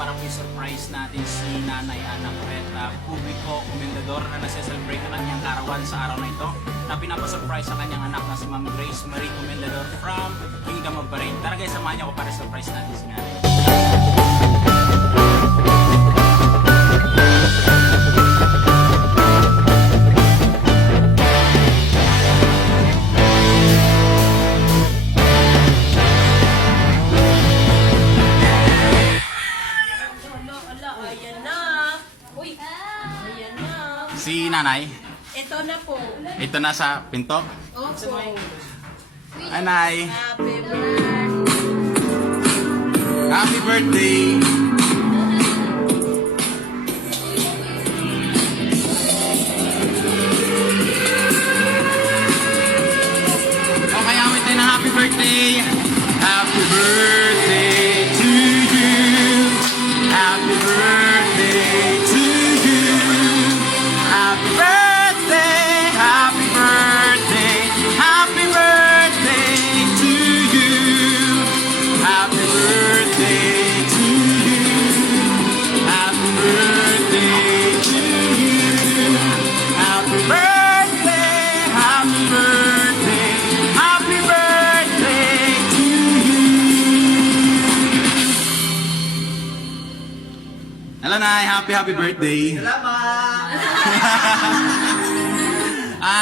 para po surprise natin si Nanay Ana Coreta, publiko komendador na nasa-celebrate ang kanyang karawan sa araw na ito, na pinapasurprise sa kanyang anak na si Ma'am Grace Marie Komendador from Kingdom of Bahrain. Tara guys, samahan niyo ako para surprise natin si Nanay. Si Nanay, Ito na po. ito na sa pinto. Opo. Nanay, Happy birthday. happy birthday! Okay, awit tayo ng happy birthday! Happy birthday to you! Happy birthday to you! Happy birthday! Happy birthday! Happy birthday to you! Happy birthday to you! Happy birthday to you! Happy birthday! Happy birthday! Happy birthday to you! Hello, Nay. Happy birthday. Salamat!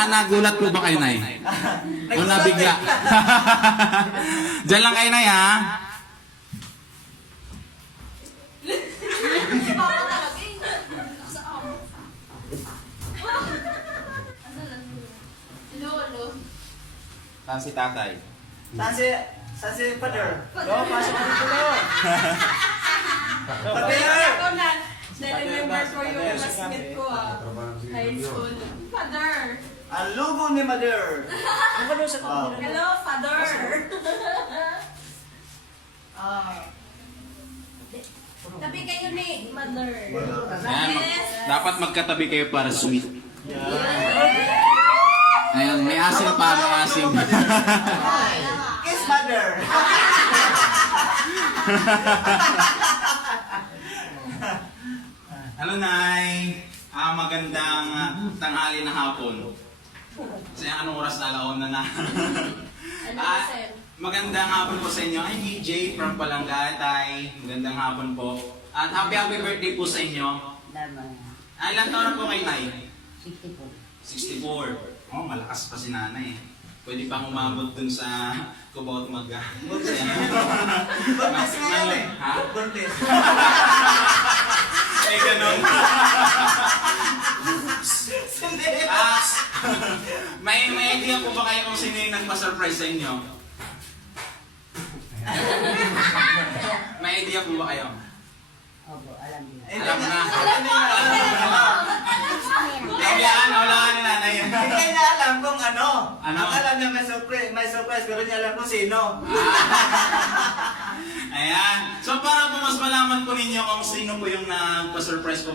Nagulat po ba kayo, Nay? O nabigla? Diyan lang kayo, Nay, ha? Saan si tatay? Saan si Father? Pasok ka dito, Lo. Father! Ako na. Na-remember ko yung classmate ko high school. Father. Ang logo ni Mother. Hello, Father. Tabi kayo ni Mother. Ayan, dapat magkatabi kayo para sweet. Ayan, may asim pa, may asim. Kiss Mother! Hello, Nay. Magandang tanghali na hapon. Kasi anong oras na alaon na na? Sir? Magandang hapon po sa inyo. I'm DJ from Palangga, Tay. Magandang hapon po. At happy birthday po sa inyo. Ilan taon na po kayo, Nay? 64. Oh, malakas pa si Nanay. Pwede pang umabot dun sa Cubao at Maga. Buntis ngayon eh. Ha? Buntis. Eh, ganun. May idea po ba kayo kung sino yung nagpa-surprise sa inyo? May idea po ba kayo? Opo, alam niyo. Alam mo na. Wala ni Nanay. Hindi niya alam kung ano. Ano? Ang alam niya may surprise pero niya alam kung sino. Ayan. So para po mas malaman po ninyo kung sino po yung nagpa-surprise po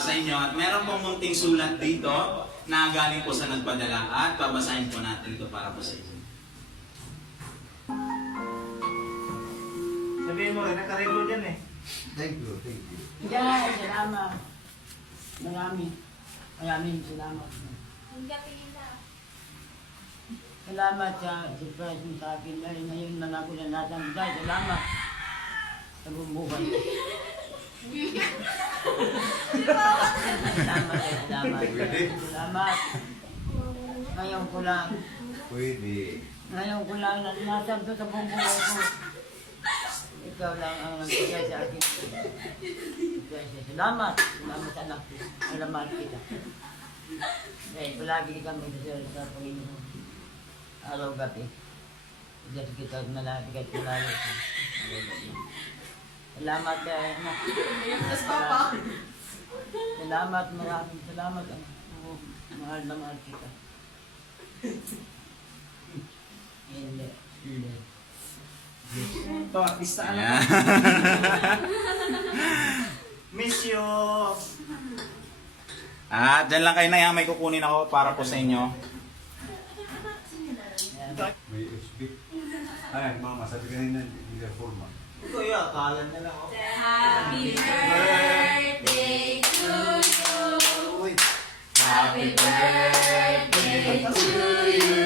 sa inyo, at meron pong munting sulat dito na galing po sa nagpadala at babasahin po natin ito para po sa inyo. Sabihin mo, nakarecord yan eh. Yan, salamat. Maraming salamat. Salamat sa surprise mo sa akin. Dahil ngayon na ako na natang dahil salamat. Sa buong buhay. Salamat. Ngayon ko lang. Ngayon ko lang na nasanto sa buong buhay ko. Ikaw lang ang nagbigay sa akin. Salamat. Salamat anak ko. Salamat kita. Dahil palagi kami sa Panginoon. Araw-gabi. Diyos kita malapit at malalit. Salamat kay anak. Salamat, maraming salamat. Mahal na mahal kita. Hindi. Ito, artista ano Ayan. Miss you. Dyan lang kayo na yan. May kukunin ako para po sa inyo. May USB. Ay, mama, sabi kanina, hindi ka forma. Ito yun, akala na lang. Happy birthday to you. Uy. Happy birthday to you.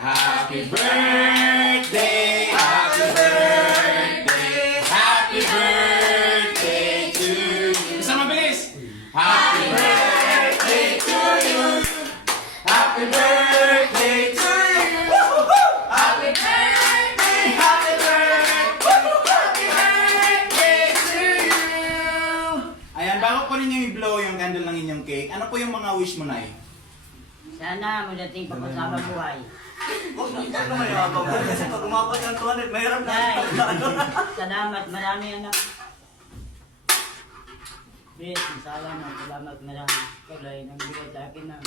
Happy birthday, happy birthday, happy birthday to you. Isa mabilis. Happy birthday to you. Happy birthday to you. Happy birthday, happy birthday, happy birthday to you. Ayan, bago po ninyo i-blow yung candle ng inyong cake, ano po yung mga wish mo, Nay? Sana mo dating pagkasama buhay. Huwag naman yung abang mo. Kasi pag umabot yung 200, mahirap na. Nay, salamat, marami anak. Please, salamat marami. Kulay nang bigay sa akin ng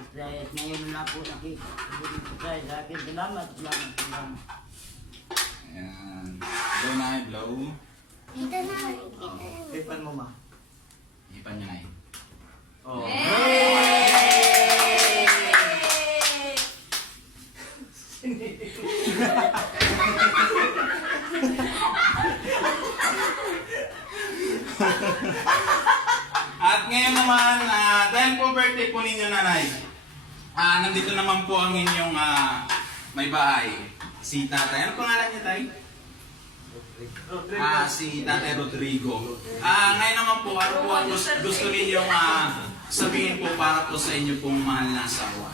Israel. Ngayon na po nakita. Israel sa akin, salamat. Ayan. Blow na, blow. Ipan mo ma. Ipan niya, Nay. Oh. At ngayon naman, dahil po birthday po ninyo, Nanay, nandito naman po ang inyong may bahay. Si Tatay. Ano pangalan niya, Tay? Si Tatay Rodrigo. Ngayon naman po, ano po ang gusto ninyong sabihin po para po sa inyo pong mahal na asawa?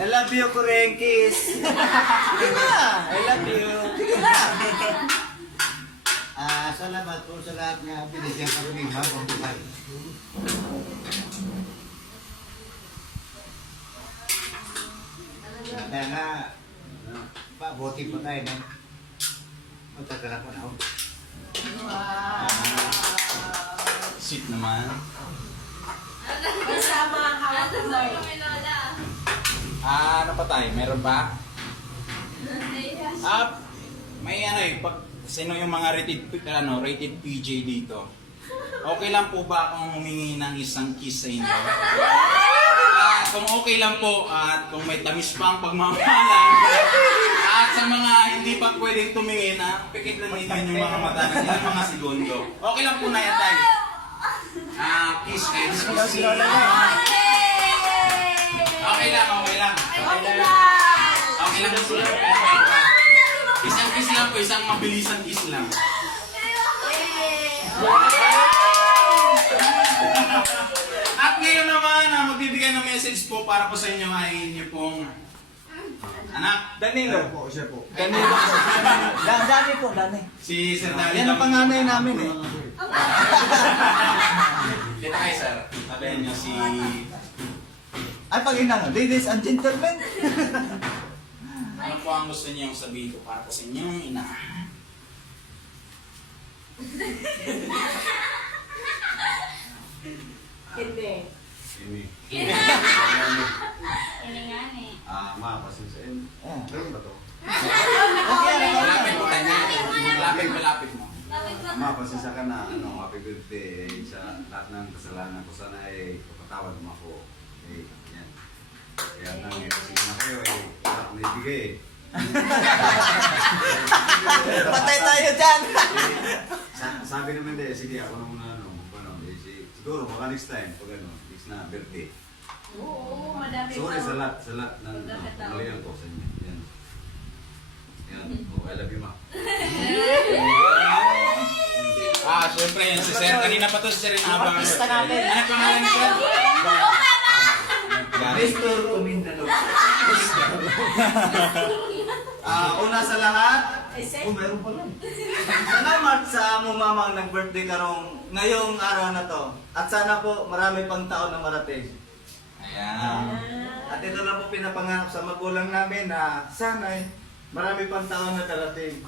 I love you, Kurengkis. Sige na. I love you. Sige na. Salamat po sa lahat na binigyan kami ng habang buhay. Kaya nga, pabuti po tayo ng matagal na panahon. Sweet naman. Kasama ang hawak ko. Ano pa tayo? Meron ba? May pag sino yung mga rated PJ dito? Okay lang po ba akong humingi ng isang kiss sa inyo? Kung okay lang po at kung may tamis pa ang pagmamahalan at sa mga hindi pa pwedeng tumingin, pikit lang ninyo yung mga mata ng ilang mga segundo. Okay lang po na yan tayo. Kiss and kiss. Okay lang, okay lang. Okay lang po. Isang kiss lang po, isang mabilisang kiss lang. At ngayon naman, magbibigay ng message po para po sa inyo ay inyo pong anak. Danilo. Po, siya po. Danilo. Dani po, Dani. Si Sir Dali. Yan ang panganay namin eh. Dito kayo, sir. Sabihin niyo si... Ay, pag inang, ladies and gentlemen. Ano po ang gusto niyong sabihin ko para po sa inyong ina? Hindi. Ini. Ini nga ni. Pasensyain. Ah. Ano ba to? Okay, Malapit po tayo. Malapit mo. Pasensya ka na. Happy birthday sa lahat ng kasalanan ko. Sana ay papatawad mo ako. Yan. Kaya nang sige na kayo wala akong naibigay Patay tayo dyan. Sabi naman sige ako na muna siguro baka next time pag next na birthday. Oo, madami Sorry pa. sa lahat ng maliyan ko sa inyo. Yan. Yan. I love you, ma. Siyempre, yan si Sir. Kanina pa to si Sir inabang. Artista natin. Ano pangalan ni Sir? Gary. Mr. Kumindalo. Una sa lahat, meron pa lang. Salamat sa among mamang nag-birthday karong ngayong araw na to. At sana po marami pang taon na marating. Ayan. At ito na po pinapangarap sa magulang namin na sana marami pang taon na darating.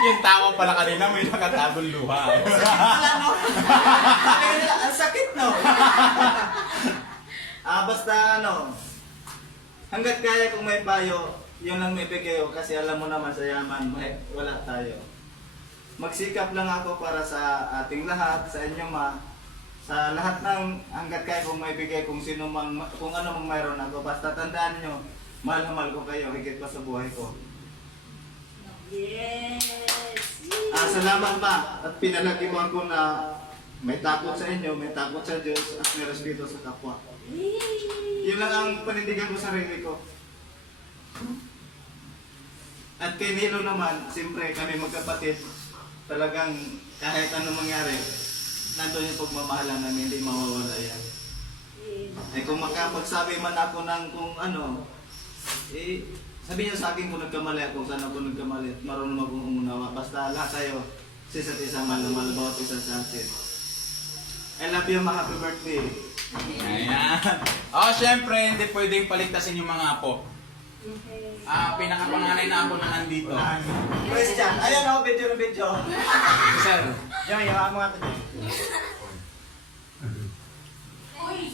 Yung tawa pala kanina may nakatabong luha. Wala no? Ang sakit no? Basta hanggat kaya kung may payo, yun lang may bigay ko kasi alam mo naman sa yaman, wala tayo. Magsikap lang ako para sa ating lahat, sa inyo ma. sa lahat ng hanggat kaya kong maibigay kung sino mang, kung ano mang mayroon ako. Basta tandaan nyo, mahal na mahal ko kayo, higit pa sa buhay ko. Yes! Salamat pa at pinalagiman ko na may takot sa inyo, may takot sa Diyos at may respeto sa kapwa. Yun lang ang panindigan ko sa sarili ko. At kay Nilo naman, siyempre kami magkapatid, talagang kahit ano mangyari, nandun yung pagmamahalan namin, hindi mawawala yan. Eh kung makapagsabi man ako ng kung ano, sabi niyo sa akin kung nagkamali ako, saan ako nagkamali, marunong akong umunawa. Basta lahat tayo, sa isa't isa, mahal na mahal bawat isa sa atin. I love you, happy birthday. Ayan. Syempre, hindi pwedeng paligtasin yung mga apo. Pinakapanganay na apo na nandito. Christian, ayan o, video na video. Sir. Yung yawa mo nga ito.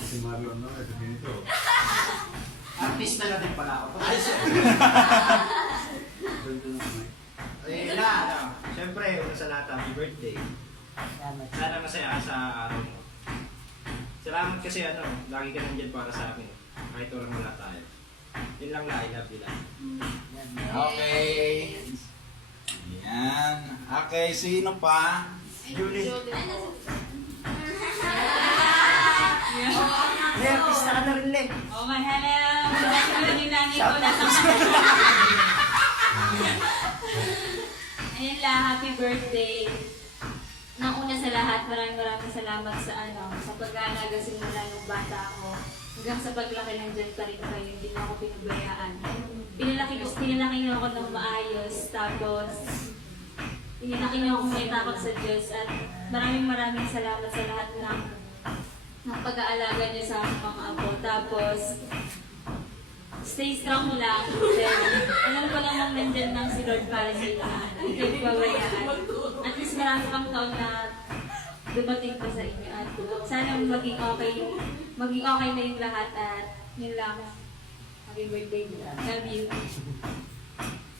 Si Marlon, no? Ito dito. Artista na din pala ako. Ayun na, siyempre, una sa lahat, happy birthday. Salamat. Sana masaya ka sa araw mo. Salamat kasi lagi ka nandyan para sa amin. Kahit walang wala tayo. Yun lang na, I love you lang. Okay. Ayan. Okay, sino pa? Julie. May artista ka na rin, Le. Oh, my hello! Magkakaroon yung nanay ko na Ayun lang, happy birthday. Nang una sa lahat, maraming salamat sa pag-aalaga simula nung bata ako. Hanggang sa paglaki nandyan pa rin kayo, hindi niyo ako pinabayaan. Pinalaki niyo ako ng maayos, tapos pinalaki niyo ako may takot sa Diyos, at maraming salamat sa lahat ng pag-aalaga niyo sa aking mga apo. Tapos, stay strong lang. Then, alam ko namang nandyan lang si Lord para sa inyo. Hindi kayo pabayaan. At least marami pang taon na dumating pa sa inyo. At sana maging okay na yung lahat. At yun lang. Happy birthday. Love you.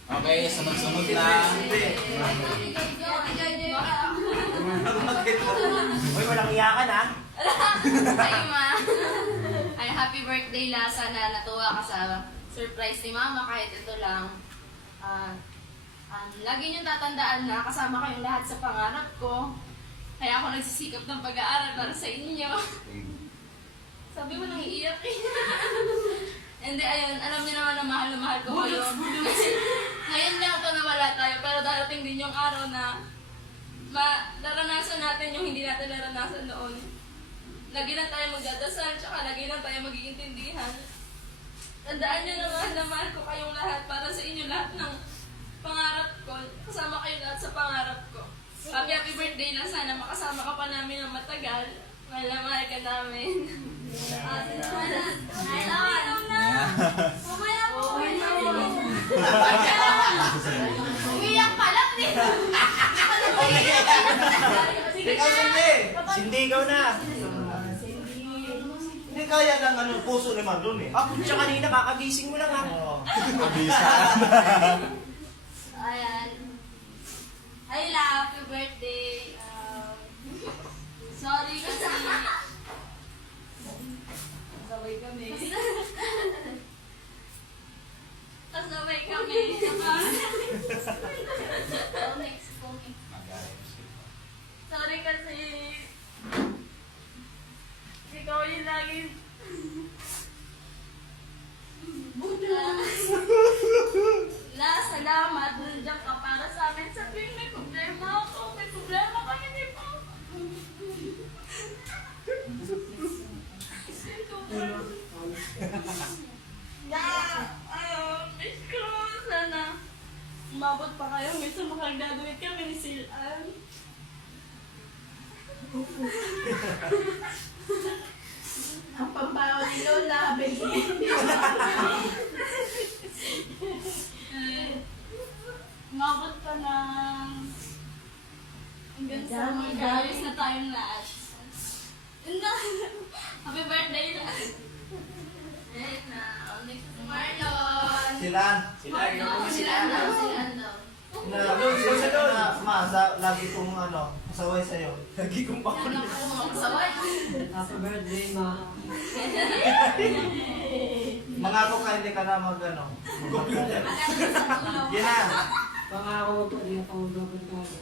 Okay, sunod-sunod na. Uy, walang iyakan ha? Ay, ma. Ay, happy birthday la. Sana natuwa ka sa surprise ni mama kahit ito lang. Lagi niyong tatandaan na kasama kayong lahat sa pangarap ko. Kaya ako nagsisikap ng pag-aaral para sa inyo. Sabi mo nang iiyak eh. Hindi, ayun, alam niyo naman na mahal ko kayo. Ngayon lang ito na wala tayo, pero darating din yung araw na naranasan natin yung hindi natin naranasan noon. Lagi lang tayo magdadasal, tsaka lagi lang tayo mag-iintindihan. Tandaan niyo naman na mahal ko kayong lahat para sa inyo lahat ng pangarap ko. Kasama kayo lahat sa pangarap ko. Happy birthday lang, sana makasama ka pa namin ng matagal. Mahal na mahal ka namin. Umiyak pa lang din. Ikaw, Cindy! Cindy, ikaw na! Hindi kaya ng puso ni Marlon eh. Ako siya kanina, kakagising mo lang ha. Ayan. Ay, happy birthday. Sorry kasi Sabay kami. kasabay kami. Next po. Sorry kasi ikaw yung lagi salamat, nandiyan ka para sa amin. Sabihin, may problema ako. May problema kami ni Pao. Miss ko, sana umabot pa kayo. Minsan makagraduate kami ni Silan. Ang pambawa ni Lola, baby. Umabot pa ng hanggang sa mag-ayos na tayong lahat. Yun na. Happy birthday na. Ayun na. Next si Marlon. Silan. Marlon. Silan daw. Lagi kong Saway sa'yo. Lagi kong Yan lang ako mga kasaway. Happy birthday, ma. Mangako ka, hindi ka na mag-ano. Mag-computer. Yan na. Pangako po, hindi ako magbabarkada.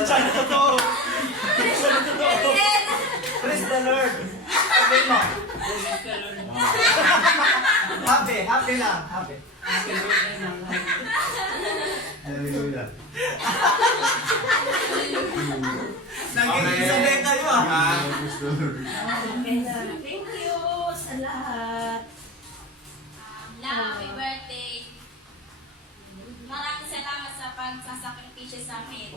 Sana totoo. Sana totoo. Praise the Lord. Sabi mo. Happy, happy lang. Happy. Happy birthday, ma. Hallelujah. Okay. Nag-isabay kayo ah. Thank you sa lahat. Happy birthday. Maraming salamat sa pagsasakripisyo sa amin.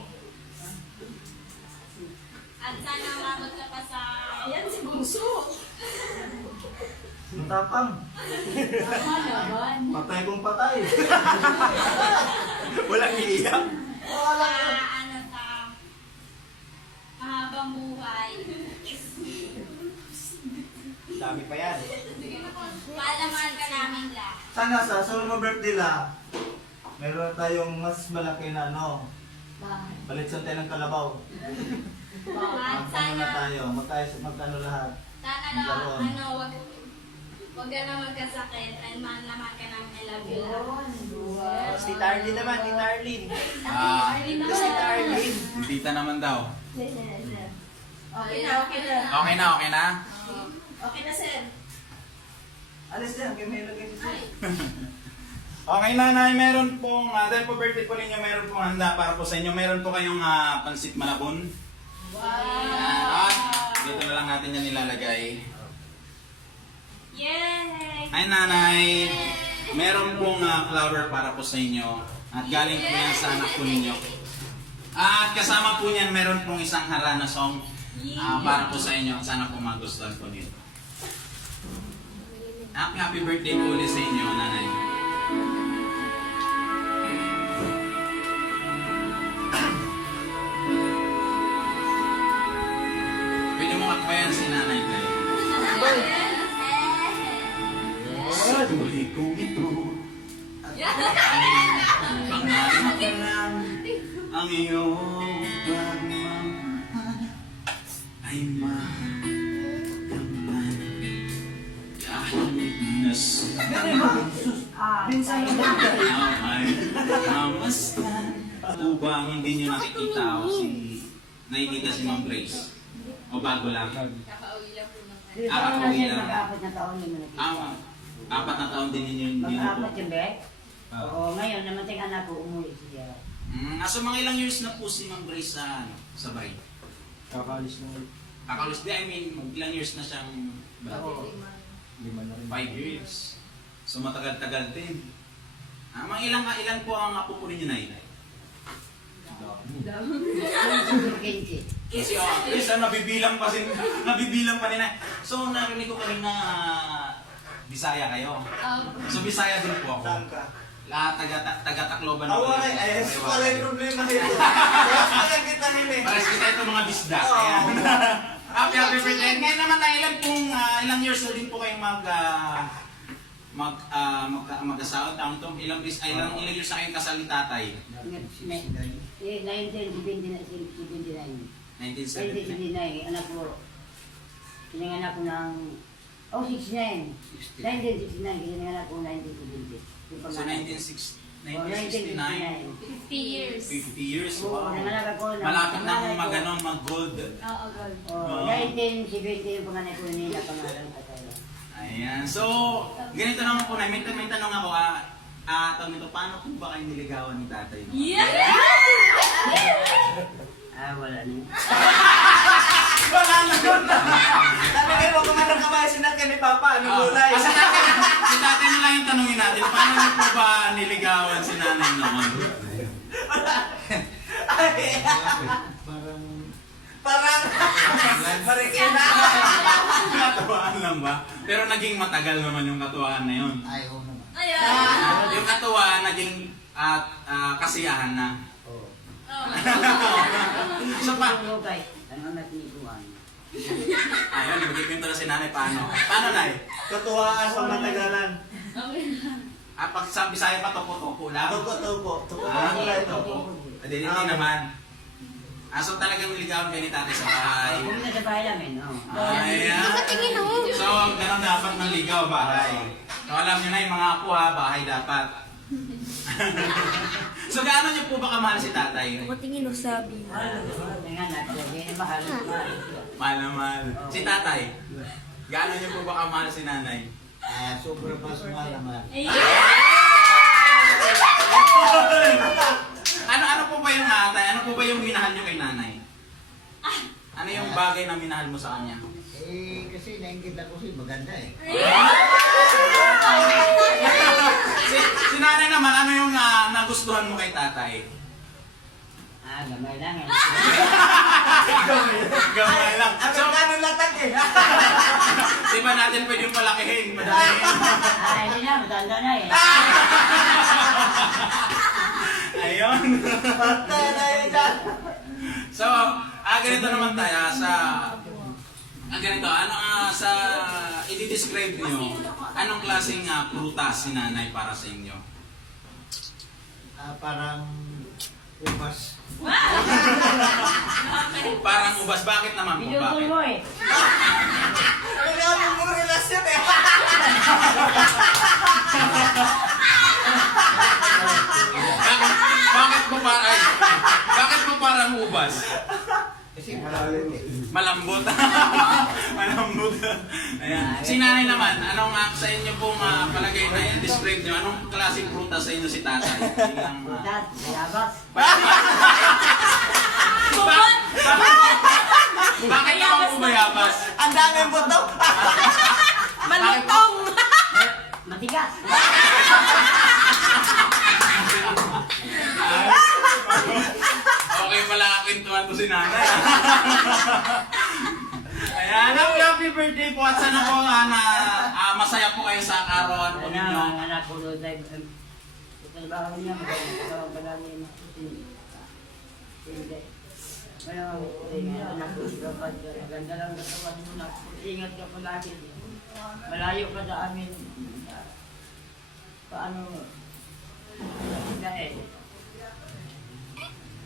At sana umabot ka pa sa... Ayan si Bunso. Matapang. Tama naman. Patay kong patay. Walang iiyak. Sa ano sa... Mahabang buhay. Dami pa yan. Paalaman ka namin lahat. Sana sa sunod mo birthday la, meron tayong mas malaki na ano, balitsan tayo ng kalabaw. At Magkano na sana... tayo, magkano lahat. Sana na, ano, wag ka na magkasakit and mahal naman ka namin. I love you lahat. Si Tita Arlene naman, Tita Arlene. Ah, Si Tita Arlene. tita naman daw. Okay na, okay na. Okay na, okay na? Okay na, sir. Alis yan, kaya may lagay sa Ay, Okay, nanay, meron pong, dahil po birthday po ninyo, meron pong handa para po sa inyo. Meron po kayong pansit malabon. wow! Dito na lang natin yan nilalagay. Yay! Ay, nanay, meron pong flower para po sa inyo. At galing po yan sa anak po ninyo. At kasama po niyan, meron pong isang harana song para po sa inyo. At sana po magustuhan po nito. Happy birthday po ulit sa inyo, nanay. Pwede mo akbayan si nanay tayo. Sa tuloy kong ito, pangalan ko lang ang iyong pagmamahal ay magamay kahit nasa Minsan na birthday. ay mamasdan. Upang hindi nyo nakikita o nakikita si Ma'am Grace. O bago lang. Kakauwi lang po ng Dito na siya, mag-apat na taon yung nakita. Apat na taon din ninyo hindi na po. Mag-apat yung be? Oo, ngayon, namatay anak ko, umuwi siya. So mga ilang years na po si Ma'am Grace sa sabay? Kakalis na Kakalis din, I mean, ilang years na siyang Oo. 5 na rin. 5 years. So matagal-tagal din. Mga ilan po ang apo po ninyo na yun? Kenji. Kasi nabibilang pa nila. So narinig ko kanina Bisaya kayo. So Bisaya din po ako. Saan ka? Taga-Tacloban Away, ayos pala yung problema nito. Kaya pala kita nila. Pares kita ito mga bisda. Oo. Ayan. Happy birthday. Ngayon naman tayo ilang years na din po kayong mag-asawa. Ilang years na kayong kasal ni tatay? 1979. 1979. 1979, anak ko. Pinanganak ko ng... 69. 1969, pinanganak ko 1970. So 1969. 50 years. 50 years. Oo, Wow. nanganak ako. Malapit na akong mag-gold. Oo, gold. Oo, 1970 yung panganak ko nila, pangalan ko tayo. Ayan. So, ganito naman po na. May tanong ako. Tawag nito, paano po ba kayo niligawan ni tatay? Yeah! Wala na. Wala na yun. Sabi kayo, kung ano kamay sinakyan ni Papa, ano gulay? Kasi si tatay na lang yung tanongin natin, paano niyo po ba niligawan si nanay noon? Parang marikina. Katuwaan lang ba? Pero naging matagal naman yung katuwaan na yun. Ayaw naman. Ayan! Yung katuwaan naging kasiyahan na. Oo. So pa, Ano kay? Ano natin ikuhan? ayun, magkikwento na si nanay paano. Paano nay? Katuwaan sa matagalan. Pag sa Bisaya pa, tupo-tupo lang. Tuko. Tuko Ah, pa ito. tupo. Hindi naman. So talagang niligawan kayo ni tatay sa bahay. Pumunta sa bahay namin, oh. Ayan. So, ganun dapat ng ligaw, bahay. So, alam nyo na yung mga apo ha, bahay dapat. So, gaano nyo po ba kamahal si tatay? Tingin mo sabi. Nga natin, mahal. Mahal na mahal. Si tatay? Gaano nyo po ba kamahal si nanay? Sobra pa mahal naman. Ano po ba yung tatay? Ano po ba yung minahal nyo kay nanay? Ano yung bagay na minahal mo sa kanya? Kasi nainggit ako siya, maganda eh. Si nanay naman, ano yung nagustuhan mo kay tatay? Gamay lang. Gamay lang. So, ganun latag eh. di ba natin pwedeng palakihin? Madalihin. Hindi na, matanda na eh. Ayun. So, ganito naman tayo ganito, sa i-describe nyo, anong klaseng prutas si nanay para sa inyo? Parang ubas. Parang ubas, bakit naman po? Binutol Bakit? mo eh. Kailangan mo relasyon eh. Bakit mo parang ubas? Kasi malalim eh. Malambot. Malambot. Ayan. Si nanay naman, anong sa inyo pong palagay na i-describe nyo? Anong klaseng prutas sa inyo si tatay? Butas, mayabas. Bakit naman po mayabas? Ang daming buto. Malutong! Matigas. Okay pala kwentuhan to si nanay. Ayan, happy birthday po at sana po masaya po kayo sa arawan po ninyo. Ang anak ko doon tayo. Trabaho niya, magkakaroon pa namin. Hindi. Ngayon, anak ko dapat ganda lang natawan mo na. Ingat ka palagi. Malayo ka sa amin. Paano? Dahil.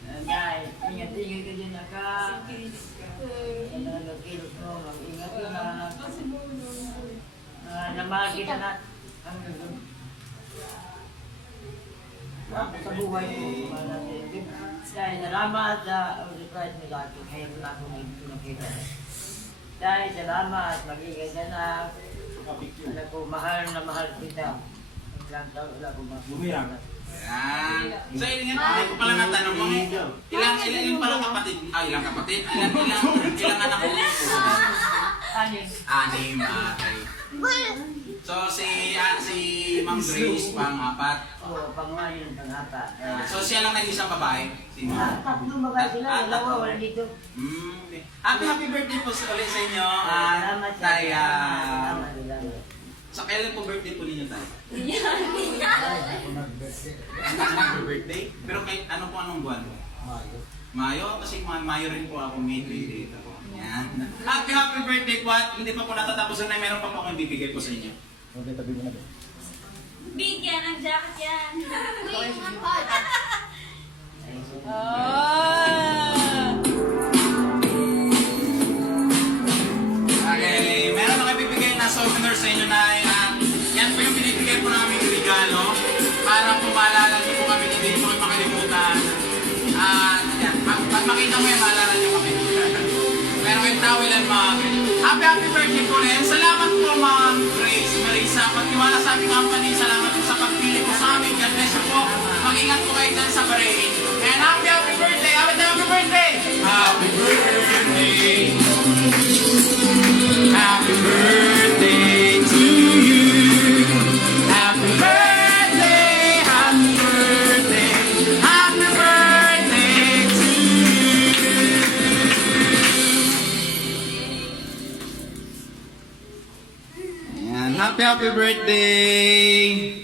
Dahil, ingat-ingat ka din ka. Nagkilos mo, mag-ingat ka na. Namahal kita na. Sa buhay mo, dahil salamat sa surprise mo sa akin. Ngayon wala akong nakita. Dahil salamat, mag-ingat ka na. Alam ko, mahal na mahal kita. Ilang taon, wala akong Bumirang. Ayan. So, hindi ko pala natanong mo. Ilang pala kapatid? Ilang kapatid? Ilang anak mo? Anin. Anim. Okay. So, si Ma'am Grace, pang-apat. Oo, pangayon, pang-apat. So, siya lang nag-isang babae? Si Ma'am. Tatlong babae sila, dalawa, wala dito. Okay. Happy birthday po ulit sa inyo. Salamat sa Tay, salamat, salamat. so, kailan po birthday po ninyo, Tay? Happy birthday? Pero anong buwan? Mayo, kasi Mayo rin po ako, May birthday po. Yan. Happy birthday po at hindi pa po natatapusan na meron pa po akong bibigay po sa inyo. Bigyan ang jacket yan. Okay, meron ako ibibigay na souvenir sa inyo na yan po yung binibigay po namin regalo para po maalala niyo po kami, hindi po kayo makalimutan. Yan, pag makita mo yan, maalala niyo kami. Meron kayong towel and mug. Happy birthday po rin. Salamat po, Ma'am Grace, Marisa. Pagtiwala sa aming company, salamat po sa pagpili po sa amin. God bless you po. Mag-ingat po kayo dyan sa Bahrain. And happy birthday! Happy birthday! Happy birthday! Happy birthday to you. Happy birthday, happy birthday, happy birthday to you. Ayan, happy birthday.